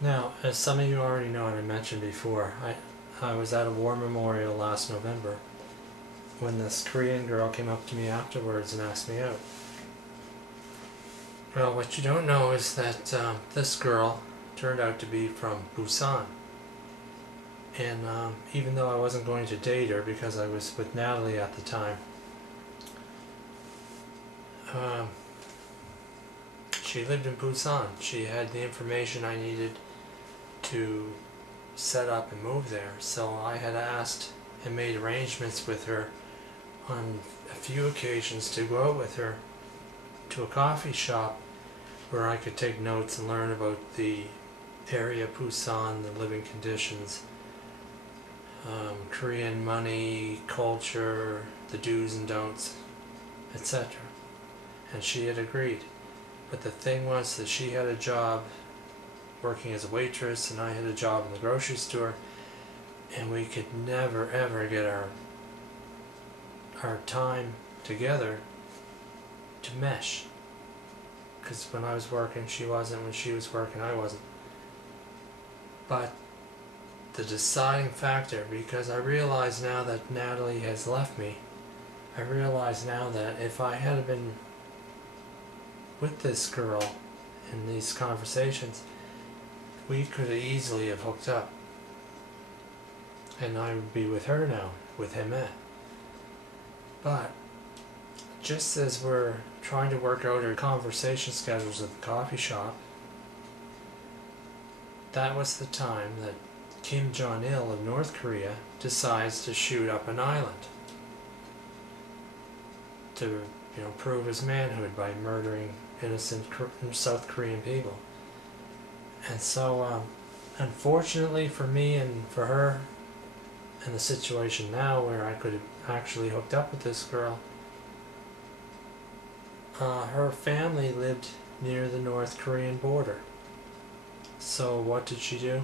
Now, as some of you already know and I mentioned before, I was at a war memorial last November when this Korean girl came up to me afterwards and asked me out. Well, what you don't know is that this girl turned out to be from Busan. And even though I wasn't going to date her because I was with Natalie at the time, she lived in Busan. She had the information I needed to set up and move there. So I had asked and made arrangements with her on a few occasions to go out with her to a coffee shop where I could take notes and learn about the area, Busan, the living conditions, Korean money, culture, the do's and don'ts, etc. And she had agreed. But the thing was that she had a job working as a waitress and I had a job in the grocery store, and we could never ever get our time together to mesh. Because when I was working she wasn't, when she was working I wasn't. But the deciding factor, because I realize now that Natalie has left me, I realize now that if I had been with this girl in these conversations, we could easily have hooked up. And I would be with her now, with Hemet. But just as we're trying to work out our conversation schedules at the coffee shop, that was the time that Kim Jong-il of North Korea decides to shoot up an island to, prove his manhood by murdering innocent South Korean people. And so, unfortunately for me and for her, and the situation now where I could have actually hooked up with this girl, her family lived near the North Korean border. So what did she do?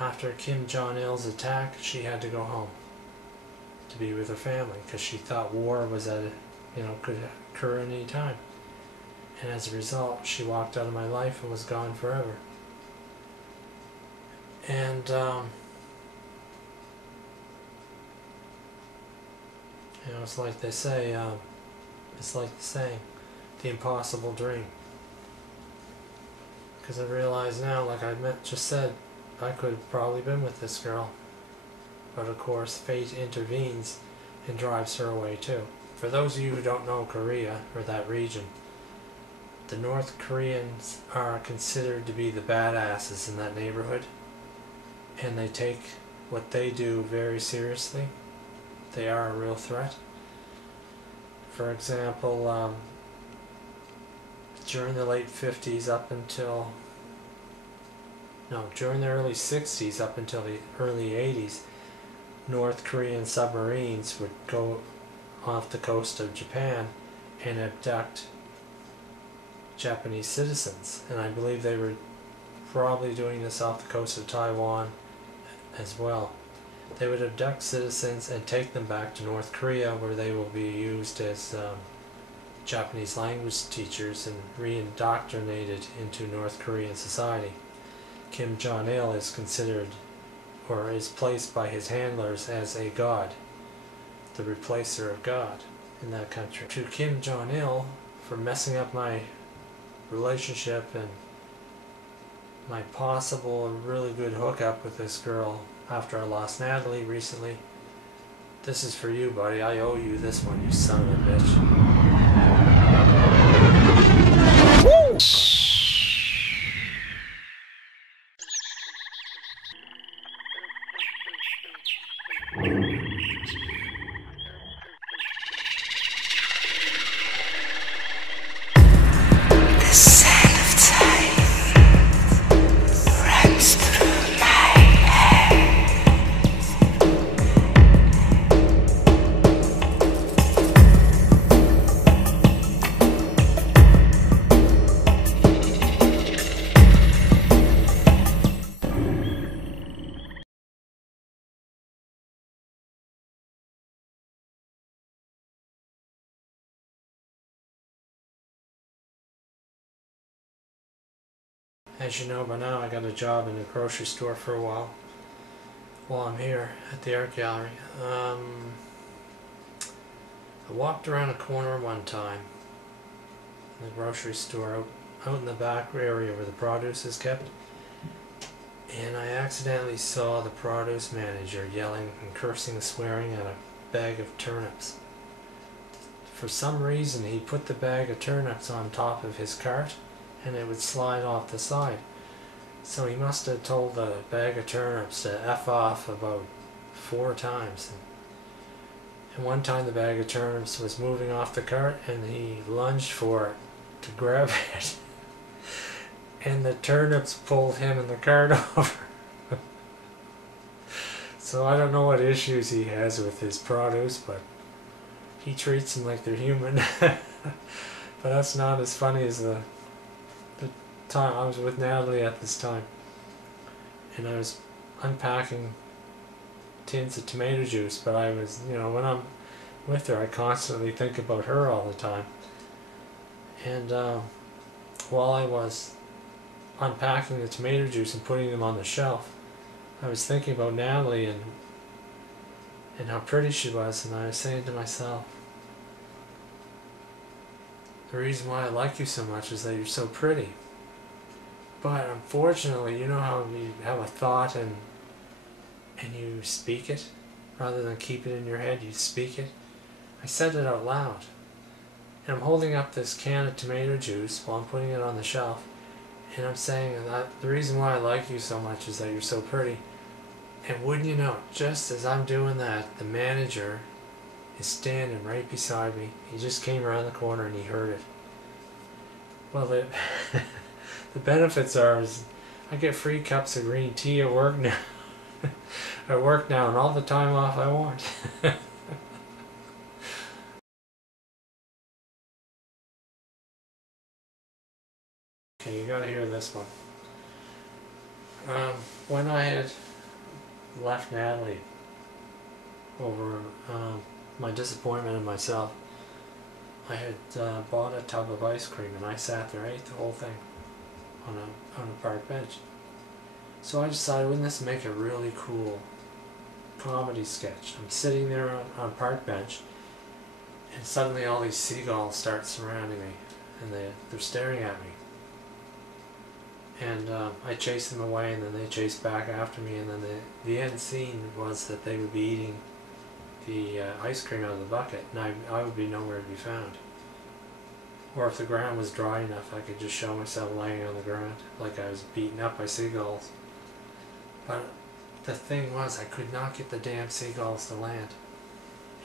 After Kim Jong-il's attack, she had to go home to be with her family because she thought war was could occur at any time. And as a result, she walked out of my life and was gone forever. And it's like they say, it's like the saying, the impossible dream. Because I realize now, like I just said, I could have probably been with this girl. But of course, fate intervenes and drives her away too. For those of you who don't know Korea, or that region, the North Koreans are considered to be the badasses in that neighborhood. And they take what they do very seriously. They are a real threat. For example, during the late 50s up until, during the early 60s up until the early 80s, North Korean submarines would go off the coast of Japan and abduct Japanese citizens. And I believe they were probably doing this off the coast of Taiwan as well. They would abduct citizens and take them back to North Korea, where they will be used as Japanese language teachers and re-indoctrinated into North Korean society. Kim Jong-il is considered, or is placed by his handlers as a god, the replacer of God in that country. To Kim Jong-il for messing up my relationship and my possible really good hookup with this girl after I lost Natalie recently, this is for you, buddy. I owe you this one, you son of a bitch. Woo! As you know by now, I got a job in a grocery store for a while I'm here at the art gallery. I walked around a corner one time in the grocery store out in the back area where the produce is kept, and I accidentally saw the produce manager yelling and cursing and swearing at a bag of turnips. For some reason he put the bag of turnips on top of his cart and it would slide off the side. So he must have told the bag of turnips to F off about 4 times. And one time the bag of turnips was moving off the cart and he lunged for it to grab it. And the turnips pulled him and the cart over. So I don't know what issues he has with his produce, but he treats them like they're human. But that's not as funny as the time I was with Natalie at this time, and I was unpacking tins of tomato juice, but I was, when I'm with her, I constantly think about her all the time. And while I was unpacking the tomato juice and putting them on the shelf, I was thinking about Natalie and how pretty she was, and I was saying to myself, the reason why I like you so much is that you're so pretty. But unfortunately, you know how you have a thought and you speak it rather than keep it in your head, you speak it. I said it out loud. And I'm holding up this can of tomato juice while I'm putting it on the shelf, and I'm saying that the reason why I like you so much is that you're so pretty. And wouldn't you know, just as I'm doing that, the manager is standing right beside me. He just came around the corner and he heard it. Well, the benefits are is I get free cups of green tea at work now. At work now, and all the time off I want. Okay, you gotta hear this one. When I had left Natalie over my disappointment in myself, I had bought a tub of ice cream and I sat there, ate the whole thing on a park bench. So I decided, wouldn't this make a really cool comedy sketch? I'm sitting there on a park bench, and suddenly all these seagulls start surrounding me, and they're staring at me. And I chase them away, and then they chase back after me, and then the end scene was that they would be eating the ice cream out of the bucket, and I would be nowhere to be found. Or if the ground was dry enough, I could just show myself laying on the ground like I was beaten up by seagulls. But the thing was, I could not get the damn seagulls to land,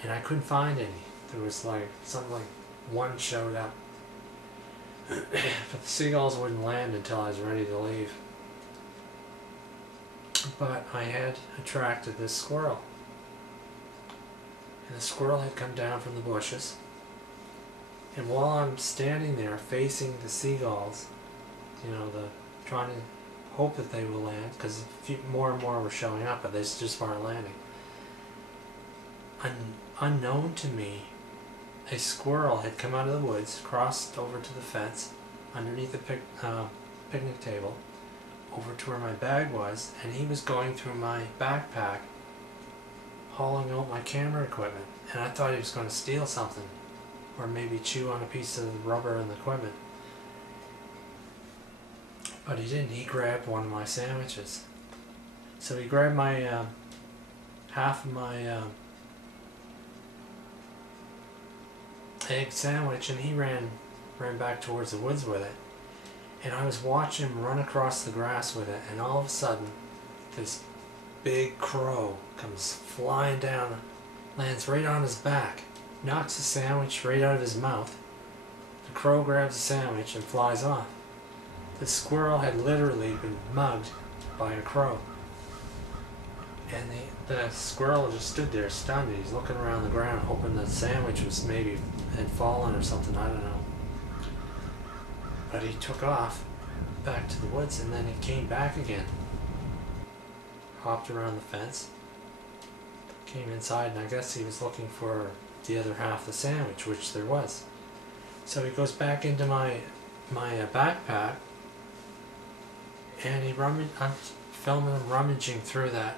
and I couldn't find any. There was something like one showed up, but the seagulls wouldn't land until I was ready to leave. But I had attracted this squirrel, and the squirrel had come down from the bushes, and while I'm standing there facing the seagulls, trying to hope that they will land, because more and more were showing up, but they just weren't landing. Unknown to me, a squirrel had come out of the woods, crossed over to the fence, underneath the picnic table, over to where my bag was, and he was going through my backpack, hauling out my camera equipment, and I thought he was going to steal something, or maybe chew on a piece of rubber in the equipment. But he didn't. He grabbed one of my sandwiches. So he grabbed my half of my egg sandwich, and he ran back towards the woods with it. And I was watching him run across the grass with it, and all of a sudden, this big crow comes flying down, lands right on his back, knocks the sandwich right out of his mouth. The crow grabs the sandwich and flies off. The squirrel had literally been mugged by a crow. And the squirrel just stood there stunned. He's looking around the ground, hoping the sandwich was maybe had fallen or something, I don't know. But he took off back to the woods, and then he came back again. Hopped around the fence, came inside, and I guess he was looking for the other half of the sandwich, which there was. So he goes back into my backpack, and I'm filming him rummaging through that.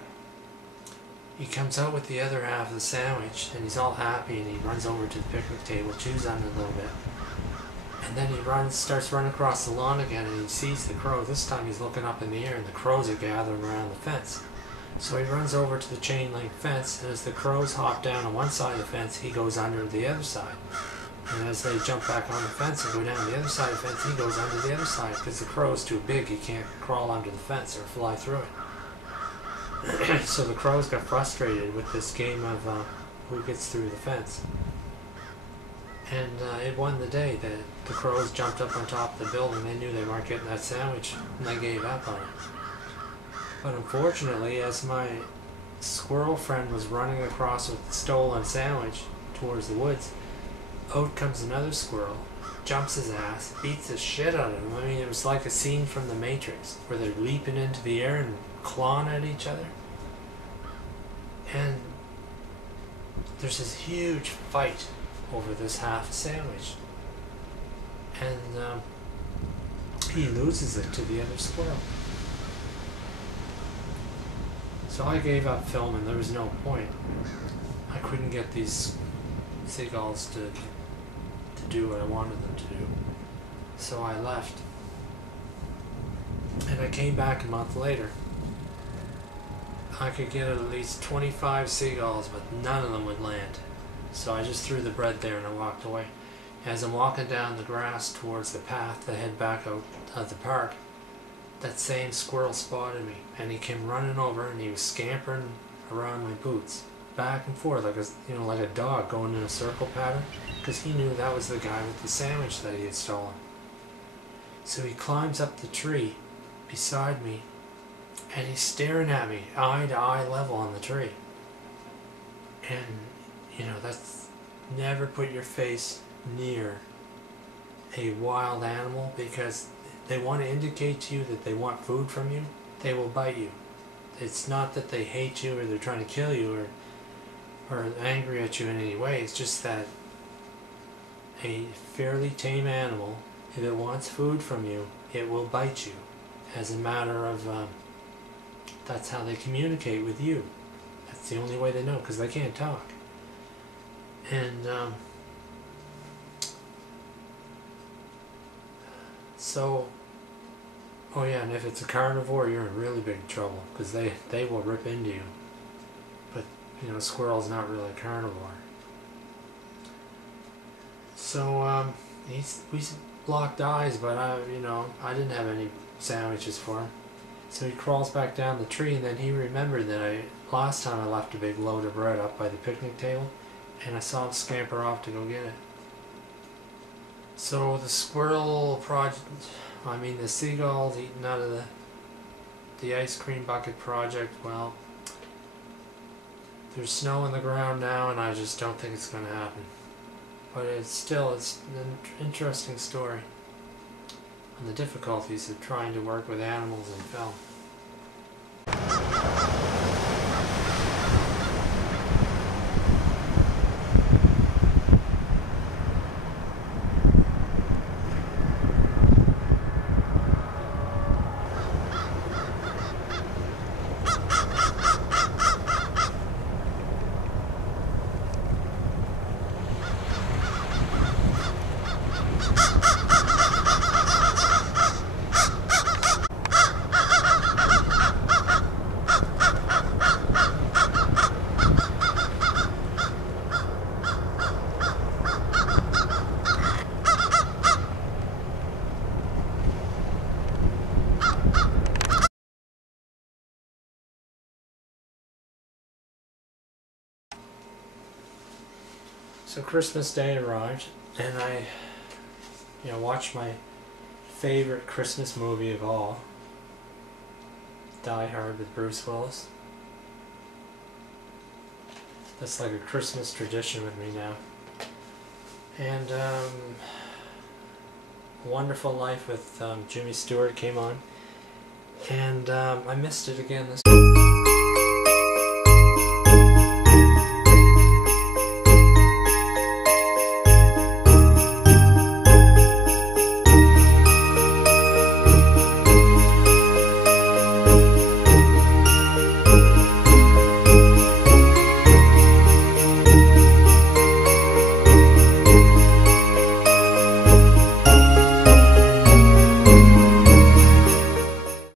He comes out with the other half of the sandwich, and he's all happy, and he runs over to the picnic table, chews on it a little bit. And then he starts running across the lawn again, and he sees the crow. This time he's looking up in the air, and the crows are gathering around the fence. So he runs over to the chain link fence, and as the crows hop down on one side of the fence, he goes under the other side. And as they jump back on the fence and go down the other side of the fence, he goes under the other side, because the crow's too big, he can't crawl under the fence or fly through it. So the crows got frustrated with this game of who gets through the fence. And it won the day. The crows jumped up on top of the building. They knew they weren't getting that sandwich, and they gave up on it. But unfortunately, as my squirrel friend was running across with the stolen sandwich towards the woods, out comes another squirrel, jumps his ass, beats the shit out of him. I mean, it was like a scene from The Matrix, where they're leaping into the air and clawing at each other. And there's this huge fight over this half sandwich. And he loses it to the other squirrel. So I gave up filming. There was no point. I couldn't get these seagulls to do what I wanted them to do. So I left. And I came back a month later. I could get at least 25 seagulls, but none of them would land. So I just threw the bread there and I walked away. As I'm walking down the grass towards the path to head back out of the park, that same squirrel spotted me, and he came running over, and he was scampering around my boots, back and forth like a dog going in a circle pattern, because he knew that was the guy with the sandwich that he had stolen. So he climbs up the tree beside me, and he's staring at me, eye to eye level on the tree. And that's never put your face near a wild animal, because they want to indicate to you that they want food from you. They will bite you. It's not that they hate you or they're trying to kill you or angry at you in any way. It's just that a fairly tame animal, if it wants food from you, it will bite you. As a matter of, that's how they communicate with you. That's the only way they know, because they can't talk. And oh yeah, and if it's a carnivore, you're in really big trouble, because they will rip into you. But a squirrel's not really a carnivore. So we locked eyes, but I didn't have any sandwiches for him. So he crawls back down the tree, and then he remembered that last time I left a big load of bread up by the picnic table, and I saw him scamper off to go get it. So the the seagulls eating out of the ice cream bucket project, well, there's snow on the ground now, and I just don't think it's going to happen. But it's an interesting story on the difficulties of trying to work with animals in film. So Christmas Day arrived, and I, watched my favorite Christmas movie of all, Die Hard with Bruce Willis. That's like a Christmas tradition with me now. And Wonderful Life with Jimmy Stewart came on, and I missed it again this